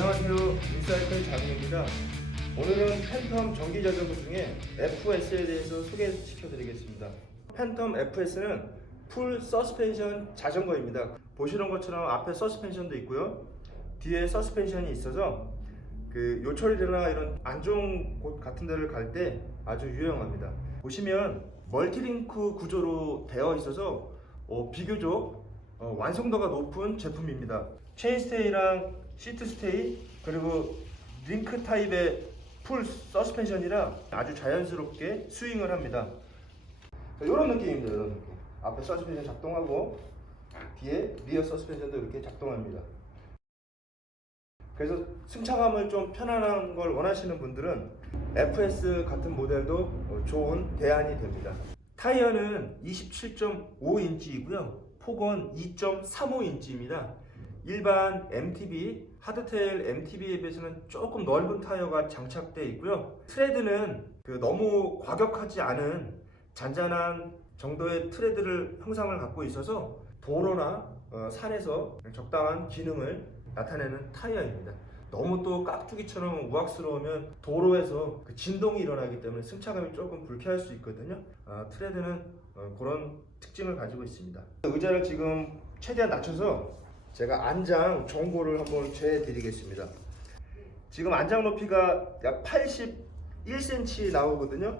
안녕하세요. 인사이클 장입니다. 오늘은 팬텀 전기 자전거 중에 FS에 대해서 소개시켜 드리겠습니다. 팬텀 FS는 풀 서스펜션 자전거입니다. 보시는 것처럼 앞에 서스펜션도 있고요. 뒤에 서스펜션이 있어서 그 요철이나 이런 안 좋은 곳 같은 데를 갈 때 아주 유용합니다. 보시면 멀티링크 구조로 되어 있어서 어, 비교적 어, 완성도가 높은 제품입니다. 체인스테이랑 시트스테이 그리고 링크 타입의 풀 서스펜션이라 아주 자연스럽게 스윙을 합니다. 이런 느낌입니다. 이런 느낌. 앞에 서스펜션 작동하고 뒤에 리어 서스펜션도 이렇게 작동합니다. 그래서 승차감을 좀 편안한 걸 원하시는 분들은 FS 같은 모델도 어, 좋은 대안이 됩니다. 타이어는 27.5인치이고요. 폭은 2.35인치입니다. 일반 MTB, 하드테일 MTB에 비해서는 조금 넓은 타이어가 장착되어 있고요. 트레드는 그 너무 과격하지 않은 잔잔한 정도의 트레드를 형상을 갖고 있어서 도로나 어, 산에서 적당한 기능을 나타내는 타이어입니다. 너무 또 깍두기처럼 우악스러우면 도로에서 그 진동이 일어나기 때문에 승차감이 조금 불쾌할 수 있거든요. 아, 트레드는 어, 그런 특징을 가지고 있습니다. 의자를 지금 최대한 낮춰서 제가 안장 정보를 한번 재 드리겠습니다. 지금 안장 높이가 약 81cm 나오거든요.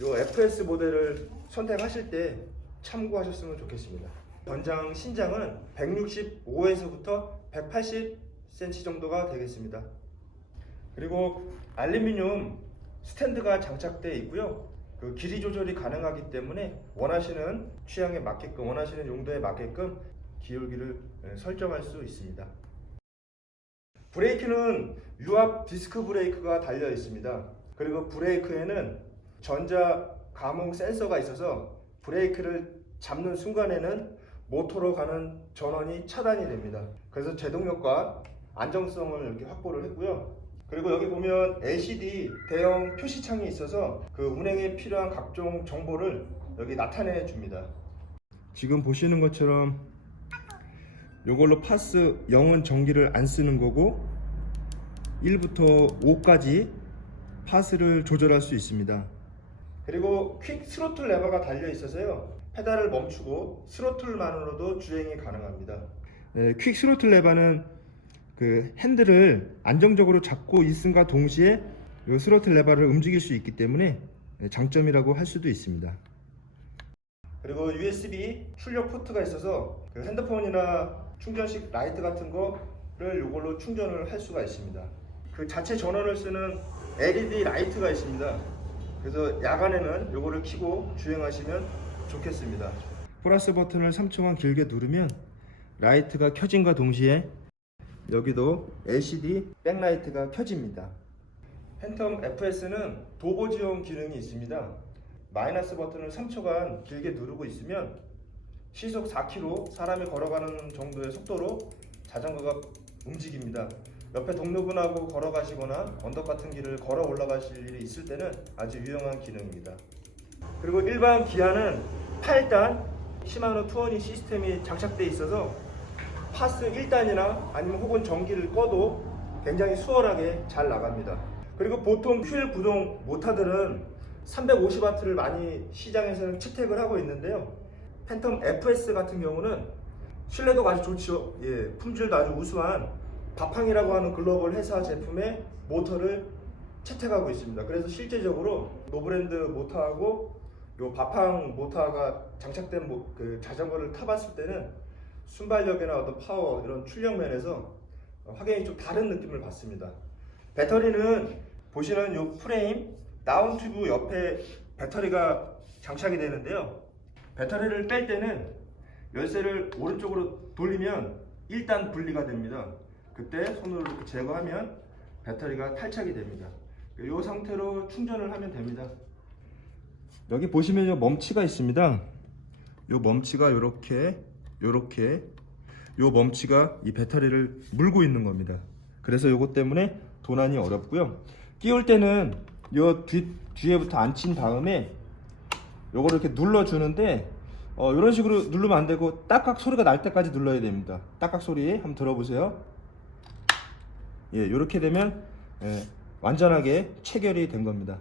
이 FS 모델을 선택하실 때 참고하셨으면 좋겠습니다. 전장 신장은 165에서부터 180cm 정도가 되겠습니다. 그리고 알루미늄 스탠드가 장착되어 있고요. 그 길이 조절이 가능하기 때문에 원하시는 취향에 맞게끔 원하시는 용도에 맞게끔 기울기를 예, 설정할 수 있습니다. 브레이크는 유압 디스크 브레이크가 달려 있습니다. 그리고 브레이크에는 전자 감응 센서가 있어서 브레이크를 잡는 순간에는 모터로 가는 전원이 차단이 됩니다. 그래서 제동력과 안정성을 이렇게 확보를 했고요. 그리고 여기 보면 LCD 대형 표시창이 있어서 그 운행에 필요한 각종 정보를 여기 나타내 줍니다. 지금 보시는 것처럼 이걸로 파스 0은 전기를 안 쓰는 거고 1부터 5까지 파스를 조절할 수 있습니다. 그리고 퀵 스로틀 레버가 달려 있어서요. 페달을 멈추고 스로틀만으로도 주행이 가능합니다. 네, 퀵 스로틀 레버는 그 핸들을 안정적으로 잡고 있음과 동시에 이 스로틀 레버를 움직일 수 있기 때문에 네, 장점이라고 할 수도 있습니다. 그리고 USB 출력 포트가 있어서 그 핸드폰이나 충전식 라이트 같은 거를 이걸로 충전을 할 수가 있습니다. 그 자체 전원을 쓰는 LED 라이트가 있습니다. 그래서 야간에는 이거를 켜고 주행하시면 좋겠습니다. 플러스 버튼을 3초간 길게 누르면 라이트가 켜짐과 동시에 여기도 LCD 백라이트가 켜집니다. 팬텀 FS는 도보 지원 기능이 있습니다. 마이너스 버튼을 3초간 길게 누르고 있으면 시속 4km 사람이 걸어가는 정도의 속도로 자전거가 움직입니다. 옆에 동료분하고 걸어가시거나 언덕 같은 길을 걸어 올라가실 일이 있을 때는 아주 유용한 기능입니다. 그리고 일반 기아는 8단 시마노 투어니 시스템이 장착되어 있어서 파스 1단이나 아니면 혹은 전기를 꺼도 굉장히 수월하게 잘 나갑니다. 그리고 보통 휠 구동 모터들은 350W를 많이 시장에서는 채택을 하고 있는데요. 팬텀 FS 같은 경우는 신뢰도가 아주 좋죠. 예, 품질도 아주 우수한 바팡이라고 하는 글로벌 회사 제품의 모터를 채택하고 있습니다. 그래서 실제적으로 노브랜드 모터하고 요 바팡 모터가 장착된 모- 그 자전거를 타봤을 때는 순발력이나 어떤 파워 이런 출력 면에서 확연히 좀 다른 느낌을 받습니다. 배터리는 보시는 요 프레임 다운 튜브 옆에 배터리가 장착이 되는데요. 배터리를 뺄 때는 열쇠를 오른쪽으로 돌리면 1단 분리가 됩니다. 그때 손으로 이렇게 제거하면 배터리가 탈착이 됩니다. 이 상태로 충전을 하면 됩니다. 여기 보시면 요 멈치가 있습니다. 요 멈치가 이렇게 이렇게 요 멈치가 이 배터리를 물고 있는 겁니다. 그래서 요것 때문에 도난이 어렵고요. 끼울 때는 요 뒤, 뒤에부터 앉힌 다음에 요거를 이렇게 눌러 주는데 어, 이런 식으로 누르면 안 되고 딱딱 소리가 날 때까지 눌러야 됩니다. 딱딱 소리 한번 들어보세요. 예, 이렇게 되면 예, 완전하게 체결이 된 겁니다.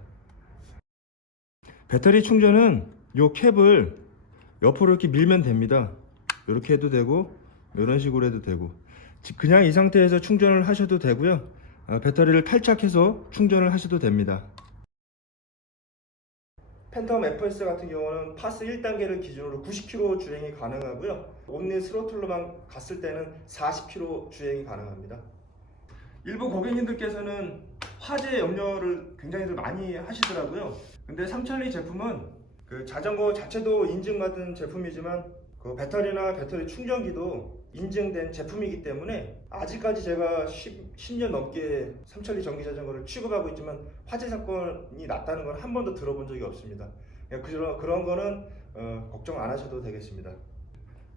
배터리 충전은 요 캡을 옆으로 이렇게 밀면 됩니다. 이렇게 해도 되고 이런 식으로 해도 되고 지- 그냥 이 상태에서 충전을 하셔도 되고요. 아, 배터리를 탈착해서 충전을 하셔도 됩니다. 팬텀 FS 같은 경우는 파스 1단계를 기준으로 90km 주행이 가능하고요. 온리 스로틀로만 갔을 때는 40km 주행이 가능합니다. 일부 고객님들께서는 화재 염려를 굉장히들 많이 하시더라고요. 근데 삼천리 제품은 그 자전거 자체도 인증받은 제품이지만 그 배터리나 배터리 충전기도 인증된 제품이기 때문에 아직까지 제가 10, 년 넘게 삼천리 전기 자전거를 취급하고 있지만 화재 사건이 났다는 걸 한 번도 들어본 적이 없습니다. 그러니까 그런 그런 거는 어, 걱정 안 하셔도 되겠습니다.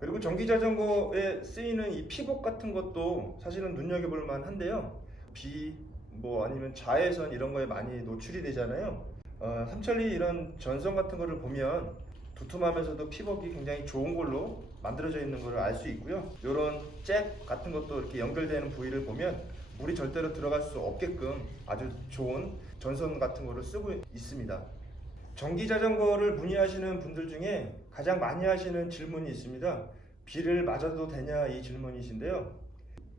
그리고 전기 자전거에 쓰이는 이 피복 같은 것도 사실은 눈여겨볼 만한데요. 비, 뭐 아니면 자외선 이런 거에 많이 노출이 되잖아요. 어, 삼천리 이런 전선 같은 거를 보면 두툼하면서도 피복이 굉장히 좋은 걸로 만들어져 있는 것을 알 수 있고요. 이런 잭 같은 것도 이렇게 연결되는 부위를 보면 물이 절대로 들어갈 수 없게끔 아주 좋은 전선 같은 거를 쓰고 있습니다. 전기 자전거를 문의하시는 분들 중에 가장 많이 하시는 질문이 있습니다. 비를 맞아도 되냐 이 질문이신데요.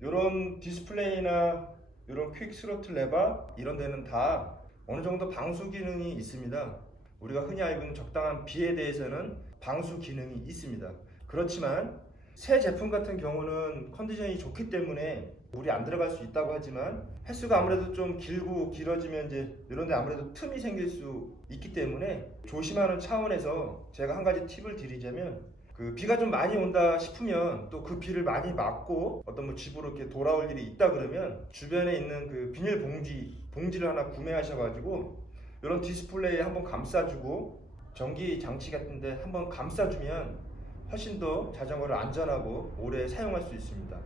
이런 디스플레이나 이런 퀵 스로틀 레바 이런 데는 다 어느 정도 방수 기능이 있습니다. 우리가 흔히 알고 있는 적당한 비에 대해서는 방수 기능이 있습니다. 그렇지만 새 제품 같은 경우는 컨디션이 좋기 때문에 물이 안 들어갈 수 있다고 하지만 횟수가 아무래도 좀 길고 길어지면 이제 이런데 아무래도 틈이 생길 수 있기 때문에 조심하는 차원에서 제가 한 가지 팁을 드리자면 그 비가 좀 많이 온다 싶으면 또 그 비를 많이 막고 어떤 뭐 집으로 이렇게 돌아올 일이 있다 그러면 주변에 있는 그 비닐 봉지 봉지를 하나 구매하셔가지고 이런 디스플레이에 한번 감싸주고 전기 장치 같은데 한번 감싸주면 훨씬 더 자전거를 안전하고 오래 사용할 수 있습니다.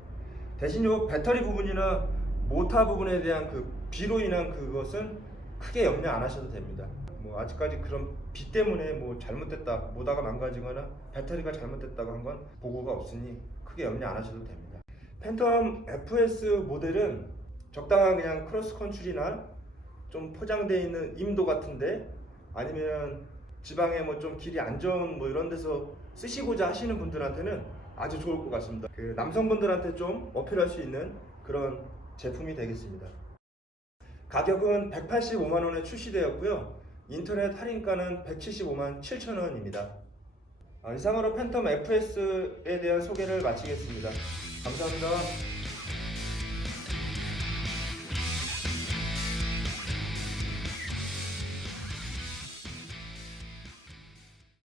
대신 요 배터리 부분이나 모터 부분에 대한 그 비로 인한 그것은 크게 염려 안 하셔도 됩니다. 뭐 아직까지 그런 비 때문에 뭐 잘못됐다, 모다가 망가지거나 배터리가 잘못됐다고 한 건 보고가 없으니 크게 염려 안 하셔도 됩니다. 팬텀 FS 모델은 적당한 그냥 크로스 컨트리나 좀 포장되어 있는 임도 같은데 아니면 지방에 뭐 좀 길이 안 좋은 뭐 이런 데서 쓰시고자 하시는 분들한테는 아주 좋을 것 같습니다. 그 남성분들한테 좀 어필할 수 있는 그런 제품이 되겠습니다. 가격은 185만 원에 출시되었고요. 인터넷 할인가는 175만 7천 원입니다. 아, 이상으로 팬텀 FS에 대한 소개를 마치겠습니다. 감사합니다.